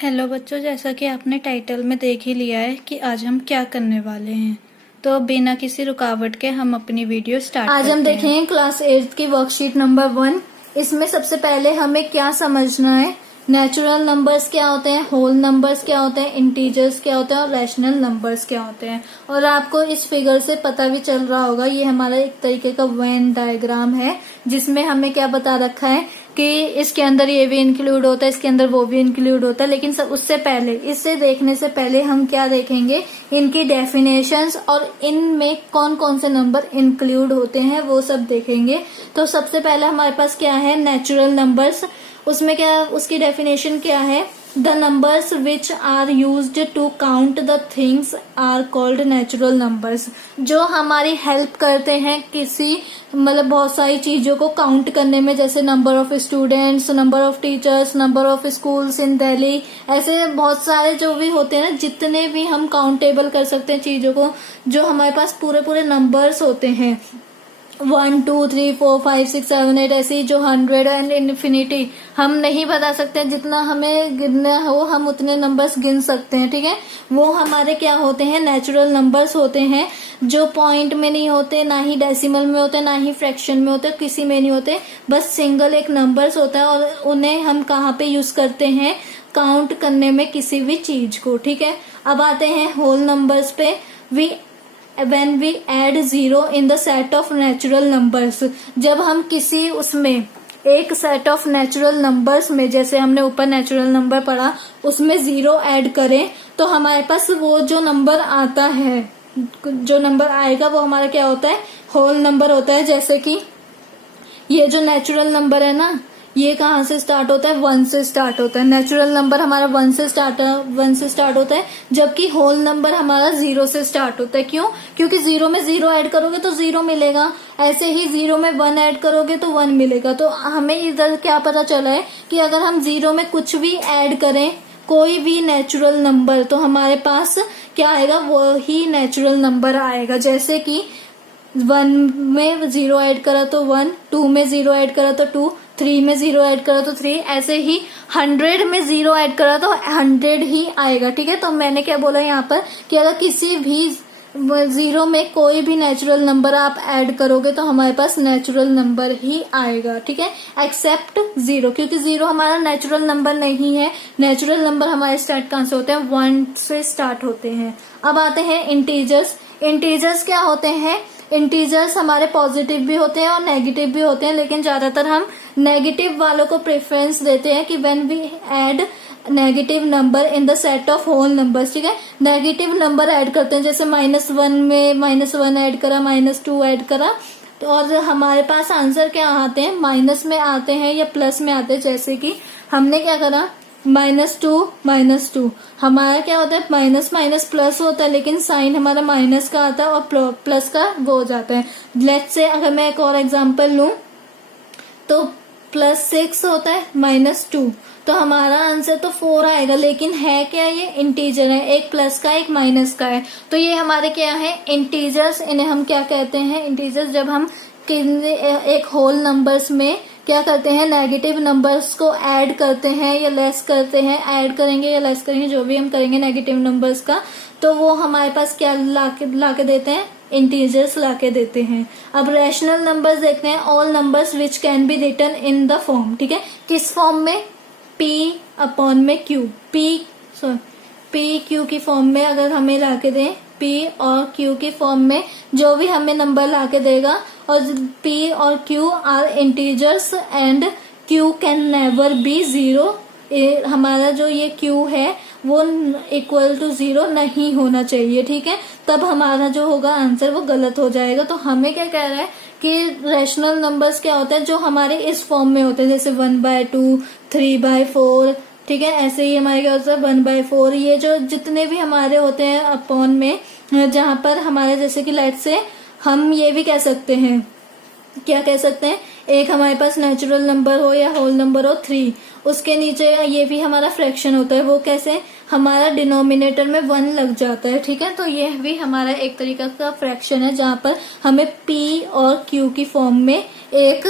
Hello बच्चों, जैसा कि आपने टाइटल में देख ही लिया है कि आज हम क्या करने वाले हैं। तो बिना किसी रुकावट के हम अपनी वीडियो स्टार्ट आज हम देखेंगे क्लास 8 की वर्कशीट नंबर 1। इसमें सबसे पहले हमें क्या समझना है, नेचुरल नंबर्स क्या होते हैं, होल नंबर्स क्या होते हैं, इंटीजर्स क्या होते हैं और रैशनल नंबर्स क्या होते हैं। और आपको इस फिगर से पता भी चल रहा होगा, ये हमारा एक तरीके का वेन डायग्राम है जिसमें हमें क्या बता रखा है कि इसके अंदर ये भी इंक्लूड होता है, इसके अंदर वो भी इंक्लूड होता है। लेकिन उससे पहले, इसे देखने से पहले हम क्या देखेंगे, इनकी डेफिनेशंस और इनमें कौन कौन से नंबर इंक्लूड होते हैं वो सब देखेंगे। तो सबसे पहले हमारे पास क्या है, नेचुरल नंबर्स। उसमें क्या, उसकी डेफिनेशन क्या है, the numbers which are used to count the things are called natural numbers. जो हमारी हेल्प करते हैं किसी मतलब बहुत सारी चीजों को काउंट करने में, जैसे number of students, number of teachers, number of schools in Delhi, ऐसे बहुत सारे जो भी होते हैं ना, जितने भी हम काउंटेबल कर सकते हैं चीजों को, जो हमारे पास पूरे पूरे नंबर्स होते हैं 1 2 3 4 5 6 7 8, ऐसी जो 100 एंड इन्फिनिटी हम नहीं बता सकते। जितना हमें गिनना हो हम उतने नंबर्स गिन सकते हैं, ठीक है। वो हमारे क्या होते हैं, नेचुरल नंबर्स होते हैं, जो पॉइंट में नहीं होते, ना ही डेसिमल में होते, ना ही फ्रैक्शन में होते, किसी में नहीं होते, बस सिंगल एक नंबर्स होता है। और उन्हें हम कहाँ पे यूज करते हैं, काउंट करने में किसी भी चीज को, ठीक है। अब आते हैं होल नंबर्स पे। when we add zero in the set of natural numbers, जब हम किसी उसमें एक सेट ऑफ नेचुरल नंबर्स में, जैसे हमने ऊपर नेचुरल नंबर पढ़ा, उसमें जीरो ऐड करें तो हमारे पास वो जो नंबर आता है, जो नंबर आएगा वो हमारा क्या होता है, होल नंबर होता है। जैसे कि ये जो नेचुरल नंबर है ना, ये कहाँ से स्टार्ट होता है, 1 से स्टार्ट होता है। नेचुरल नंबर हमारा 1 से स्टार्ट होता है, जबकि होल नंबर हमारा 0 से स्टार्ट होता है। क्यों? क्योंकि 0 में 0 ऐड करोगे तो 0 मिलेगा, ऐसे ही 0 में 1 ऐड करोगे तो 1 मिलेगा। तो हमें इधर क्या पता चला है कि अगर हम 0 में कुछ भी ऐड करें, कोई भी नेचुरल नंबर, तो हमारे पास क्या आएगा, वो ही नेचुरल नंबर आएगा। जैसे कि 1 में 0 ऐड करा तो 1, 2 में 0 ऐड करा तो 2, 3 में 0 ऐड करा तो 3, ऐसे ही 100 में 0 ऐड करा तो 100 ही आएगा, ठीक है। तो मैंने क्या बोला यहाँ पर कि अगर किसी भी 0 में कोई भी नेचुरल नंबर आप ऐड करोगे तो हमारे पास नेचुरल नंबर ही आएगा, ठीक है, एक्सेप्ट 0, क्योंकि 0 हमारा नेचुरल नंबर नहीं है। नेचुरल नंबर हमारे स्टार्ट कहाँ से होते हैं, 1 से स्टार्ट होते हैं। अब आते हैं इंटीजर्स। इंटीजर्स क्या होते हैं, इंटीजर्स हमारे पॉजिटिव भी होते हैं और नेगेटिव भी होते हैं, लेकिन ज्यादातर हम नेगेटिव वालों को प्रेफरेंस देते हैं कि when we add negative number in the set of whole numbers, ठीक है। नेगेटिव नंबर ऐड करते हैं, जैसे -1 में -1 ऐड करा, -2 ऐड करा, तो और हमारे पास आंसर क्या आते हैं, माइनस में आते हैं या प्लस में आते हैं। जैसे कि हमने क्या करा, -2 हमारा क्या होता है, माइनस माइनस प्लस होता है, लेकिन साइन हमारा माइनस का आता है और प्लस का वो हो जाता है। लेट्स से अगर मैं एक और एग्जांपल लूं तो +6 होता है -2, तो हमारा आंसर तो 4 आएगा, लेकिन है क्या, ये इंटीजर है, एक प्लस का एक माइनस का है। तो ये हमारे क्या है, इंटीजर्स। इन्हें हम क्या कहते हैं, इंटीजर्स। जब हम एक होल नंबर्स में क्या करते हैं, नेगेटिव नंबर्स को ऐड करते हैं या लेस करते हैं, ऐड करेंगे या लेस करेंगे, जो भी हम करेंगे नेगेटिव नंबर्स का, तो वो हमारे पास क्या लाके देते हैं, इंटीजर्स लाके देते हैं। अब रैशनल नंबर्स देखते हैं, all numbers which can be written in the form, ठीक है, किस फॉर्म में, P/Q, P/Q की फॉर्म में अगर हमें लाके दें, P और Q की फॉर्म में जो भी हमें नंबर लाके देगा, और P और Q are integers and Q can never be 0। हमारा जो ये Q है वो इक्वल टू 0 नहीं होना चाहिए, ठीक है, तब हमारा जो होगा आंसर वो गलत हो जाएगा। तो हमें क्या कह रहा है कि रैशनल नंबर्स क्या होते हैं, जो हमारे इस फॉर्म में होते हैं, जैसे 1/2, 3/4, ठीक है, ऐसे ही हमारे क्या होता है 1/4। ये जो जितने भी हमारे होते हैं अपॉन में, जहां पर हमारे जैसे कि लेट से हम ये भी कह सकते हैं, क्या कह सकते हैं, एक हमारे पास नेचुरल नंबर हो या होल नंबर हो 3, उसके नीचे ये भी हमारा फ्रैक्शन होता है, वो कैसे, हमारा डिनोमिनेटर में 1 लग जाता है, ठीक है। तो ये भी हमारा एक तरीका का फ्रैक्शन है, जहां पर हमें P और Q की फॉर्म में एक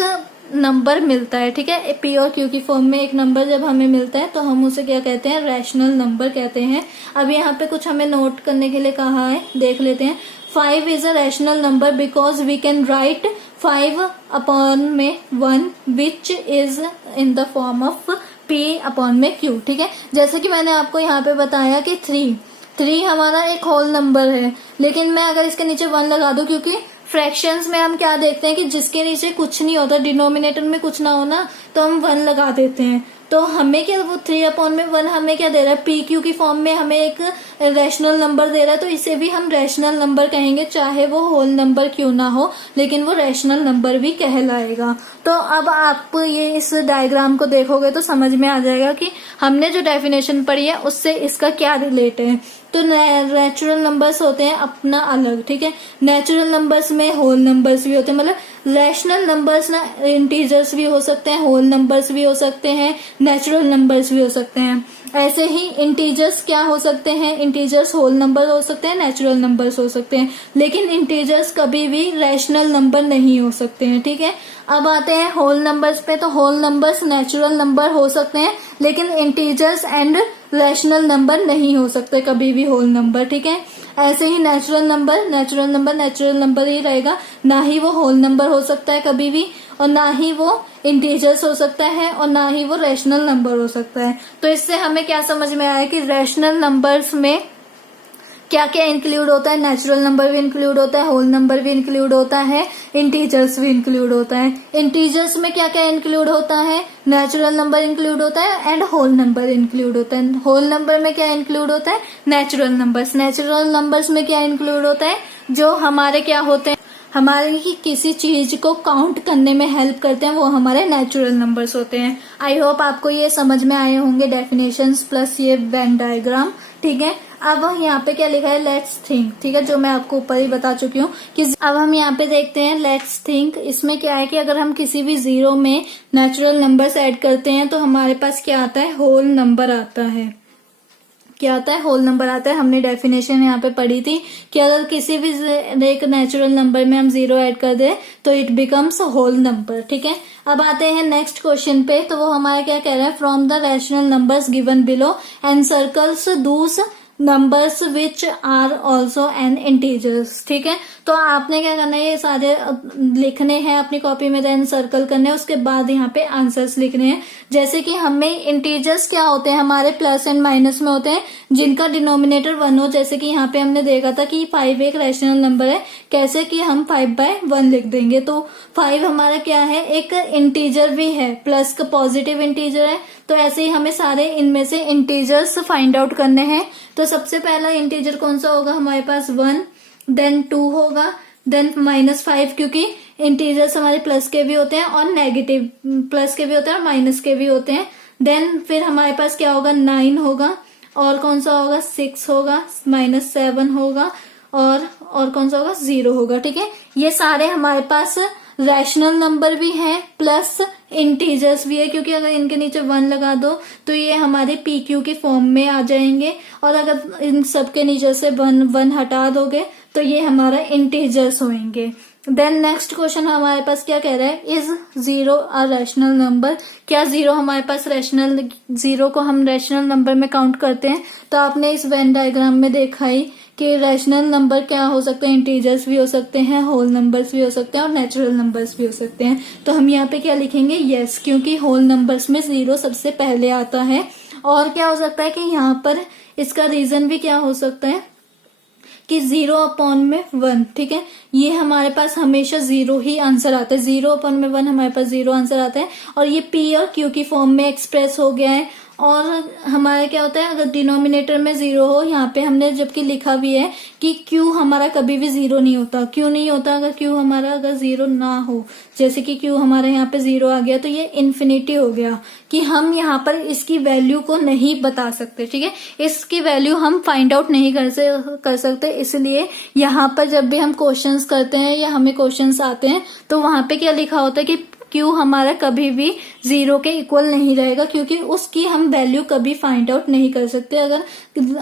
नंबर मिलता है, ठीक है। पी और क्यू की फॉर्म में एक नंबर जब हमें मिलता है तो हम उसे क्या कहते हैं, रैशनल नंबर कहते हैं। अब यहाँ पे कुछ हमें नोट करने के लिए कहा है, देख लेते हैं। 5 is a rational number because we can write 5 upon में 1 which is in the form of P upon में क्यू, ठीक है। जैसे कि मैंने आपको यहाँ पे बताया कि 3 हमारा एक होल नंबर है, लेकिन मैं अगर इसके नीचे 1 लगा दूं, क्योंकि फ्रैक्शंस में हम क्या देखते हैं कि जिसके नीचे कुछ नहीं होता, डिनोमिनेटर में कुछ ना हो ना, तो हम 1 लगा देते हैं। तो हमें क्या, वो 3 अपॉन में 1 हमें क्या दे रहा है, पी क्यू की फॉर्म में हमें एक रैशनल नंबर दे रहा है, तो इसे भी हम रैशनल नंबर कहेंगे, चाहे वो होल नंबर क्यों ना हो, लेकिन वो रैशनल नंबर भी कहलाएगा। तो अब आप ये इस डायग्राम को देखोगे तो समझ में आ जाएगा कि हमने जो डेफिनेशन पढ़ी है उससे इसका क्या रिलेट है। तो नेचुरल नंबर्स होते हैं अपना अलग, ठीक है। नेचुरल नंबर्स में होल नंबर्स भी होते हैं, मतलब रैशनल नंबर्स ना इंटीजर्स भी हो सकते हैं, होल नंबर्स भी हो सकते हैं, नेचुरल नंबर्स भी हो सकते हैं। ऐसे ही इंटीजर्स क्या हो सकते हैं, इंटीजर्स होल नंबर हो सकते हैं, नेचुरल नंबर्स हो सकते हैं, लेकिन इंटीजर्स कभी भी रैशनल नंबर नहीं हो सकते हैं, ठीक है। अब आते हैं होल नंबर्स पे। तो होल नंबर्स नेचुरल नंबर हो सकते हैं, लेकिन इंटीजर्स एंड रैशनल नंबर नहीं हो सकते कभी भी होल नंबर, ठीक है। ऐसे ही नेचुरल नंबर ही रहेगा, ना ही वो होल नंबर हो सकता है कभी भी, और ना ही वो इंटीजर्स हो सकता है, और ना ही वो रैशनल नंबर हो सकता है। तो इससे हमें क्या समझ में आया कि रैशनल नंबर्स में क्या क्या इंक्लूड होता है, नेचुरल नंबर भी इंक्लूड होता है, होल नंबर भी इंक्लूड होता है, इंटीजर्स भी इंक्लूड होता है। इंटीजर्स में क्या क्या इंक्लूड होता है, नेचुरल नंबर इंक्लूड होता है एंड होल नंबर इंक्लूड होता है। होल नंबर में क्या इंक्लूड होता है, नेचुरल नंबर्स। नेचुरल नंबर्स में क्या इंक्लूड होता है, जो हमारे क्या होते हैं, हमारे किसी चीज को काउंट करने में हेल्प करते हैं, वो हमारे नेचुरल नंबर्स होते हैं। आई होप आपको ये समझ में आए होंगे डेफिनेशंस प्लस ये वेन डायग्राम, ठीक है। अब यहाँ पे क्या लिखा है, लेट्स थिंक, ठीक है, जो मैं आपको ऊपर ही बता चुकी हूँ कि अब हम यहाँ पे देखते हैं लेट्स थिंक। इसमें क्या है कि अगर हम किसी भी जीरो में नेचुरल नंबर्स ऐड करते हैं तो हमारे पास क्या आता है, होल नंबर आता है। क्या आता है, होल नंबर आता है। हमने डेफिनेशन यहाँ पे पढ़ी थी कि अगर किसी भी एक नेचुरल नंबर में हम 0 ऐड कर दे तो इट बिकम्स होल नंबर, ठीक है। अब आते हैं नेक्स्ट क्वेश्चन पे। तो वो हमारा क्या कह रहा है, from the rational numbers given below and circles those numbers which are also an integers, ठीक है। तो आपने क्या करना है, ये सारे लिखने हैं अपनी कॉपी में, देन सर्कल करने हैं, उसके बाद यहाँ पे आंसर्स लिखने हैं। जैसे कि हमें इंटीजर्स क्या होते हैं, हमारे प्लस एंड माइनस में होते हैं, जिनका डिनोमिनेटर 1 हो। जैसे कि यहाँ पे हमने देखा था कि 5 एक रैशनल नंबर है, कैसे कि हम 5/1 लिख देंगे। तो 5 हमारा क्या है, एक इंटीजर भी है, प्लस का पॉजिटिव इंटीजर है। तो ऐसे ही हमें सारे इनमें से इंटीजर्स फाइंड आउट करने हैं। तो सबसे पहला इंटीजर कौन सा होगा हमारे पास, 1, देन 2 होगा, देन -5, क्योंकि इंटीजर्स हमारे प्लस के भी होते हैं और नेगेटिव, प्लस के भी होते हैं और माइनस के भी होते हैं। देन फिर हमारे पास क्या होगा, 9 होगा, और कौन सा होगा, 6 होगा, -7 होगा, और कौन सा होगा, 0 होगा, ठीक है। ये सारे हमारे पास रैशनल नंबर भी हैं प्लस इंटीजर्स भी है, क्योंकि अगर इनके नीचे 1 लगा दो तो ये हमारे पी क्यू की फॉर्म में आ जाएंगे, और अगर इन सबके नीचे से 1 हटा दोगे तो ये हमारा इंटीजर्स होंगे। देन नेक्स्ट क्वेश्चन हमारे पास क्या कह रहा है, इज 0 अ रैशनल नंबर। क्या 0 हमारे पास रैशनल, 0 को हम रैशनल नंबर में काउंट करते हैं। तो आपने इस वेन डायग्राम में देखा ही कि रैशनल नंबर क्या हो सकते हैं, इंटीजर्स भी हो सकते हैं, होल नंबर्स भी हो सकते हैं, और नेचुरल नंबर्स भी हो सकते हैं। तो हम यहाँ पे क्या लिखेंगे, यस, क्योंकि होल नंबर्स में 0 सबसे पहले आता है। और क्या हो सकता है कि यहाँ पर इसका रीजन भी क्या हो सकता है कि 0/1, ठीक है, ये हमारे पास हमेशा 0 ही आंसर आता है। 0/1 हमारे पास 0 आंसर आता है, और ये पी और क्यू की फॉर्म में एक्सप्रेस हो गया है। और हमारा क्या होता है, अगर डिनोमिनेटर में 0 हो, यहाँ पे हमने जबकि लिखा भी है कि क्यू हमारा कभी भी 0 नहीं होता। क्यों नहीं होता, अगर क्यू हमारा अगर 0 ना हो, जैसे कि क्यू हमारा यहाँ पे 0 आ गया तो ये इन्फिनिटी हो गया, कि हम यहाँ पर इसकी वैल्यू को नहीं बता सकते, ठीक है, इसकी वैल्यू हम फाइंड आउट नहीं कर सकते। इसलिए यहाँ पर जब भी हम क्वेश्चंस करते हैं या हमें क्वेश्चंस आते हैं तो वहां पे क्या लिखा होता है कि क्यू हमारा कभी भी 0 के इक्वल नहीं रहेगा, क्योंकि उसकी हम वैल्यू कभी फाइंड आउट नहीं कर सकते अगर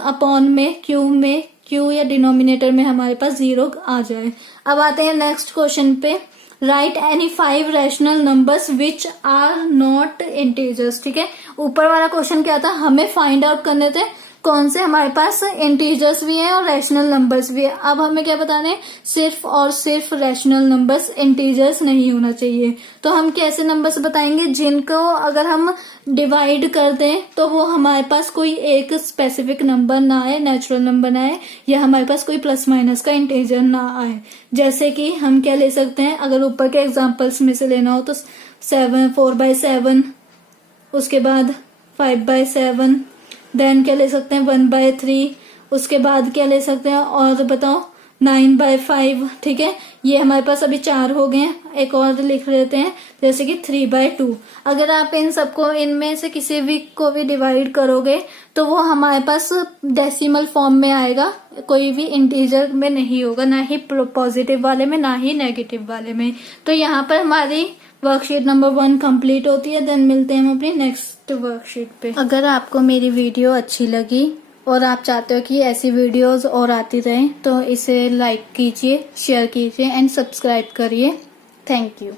अपॉन में क्यू या डिनोमिनेटर में हमारे पास 0 आ जाए। अब आते हैं नेक्स्ट क्वेश्चन पे। Write any 5 rational numbers which are not integers. ठीक है, ऊपर वाला क्वेश्चन क्या था, हमें फाइंड आउट करने थे कौन से हमारे पास इंटीजर्स भी हैं और रैशनल नंबर्स भी है। अब हमें क्या बताना है, सिर्फ और सिर्फ रैशनल नंबर्स, इंटीजर्स नहीं होना चाहिए। तो हम कैसे नंबर्स बताएंगे, जिनको अगर हम डिवाइड कर दें तो वो हमारे पास कोई एक स्पेसिफिक नंबर ना आए, नेचुरल नंबर ना आए, या हमारे पास कोई प्लस माइनस का इंटीजर ना आए। जैसे कि हम क्या ले सकते हैं, अगर ऊपर के एग्जाम्पल्स में से लेना हो तो 4/7, उसके बाद 5/7, देन क्या ले सकते हैं 1/3, उसके बाद क्या ले सकते हैं और बताओ 9/5। ठीक है, ये हमारे पास अभी 4 हो गए हैं। एक और लिख लेते हैं जैसे कि 3/2। अगर आप इन सबको, इनमें से किसी भी को भी डिवाइड करोगे तो वो हमारे पास डेसिमल फॉर्म में आएगा, कोई भी इंटीजर में नहीं होगा, ना ही पॉजिटिव वाले में ना ही नेगेटिव वाले में। तो यहाँ पर हमारी वर्कशीट नंबर 1 कंप्लीट होती है। देन मिलते हैं हम अपनी नेक्स्ट वर्कशीट पे। अगर आपको मेरी वीडियो अच्छी लगी और आप चाहते हो कि ऐसी वीडियोस और आती रहें तो इसे लाइक कीजिए, शेयर कीजिए एंड सब्सक्राइब करिए। Thank you.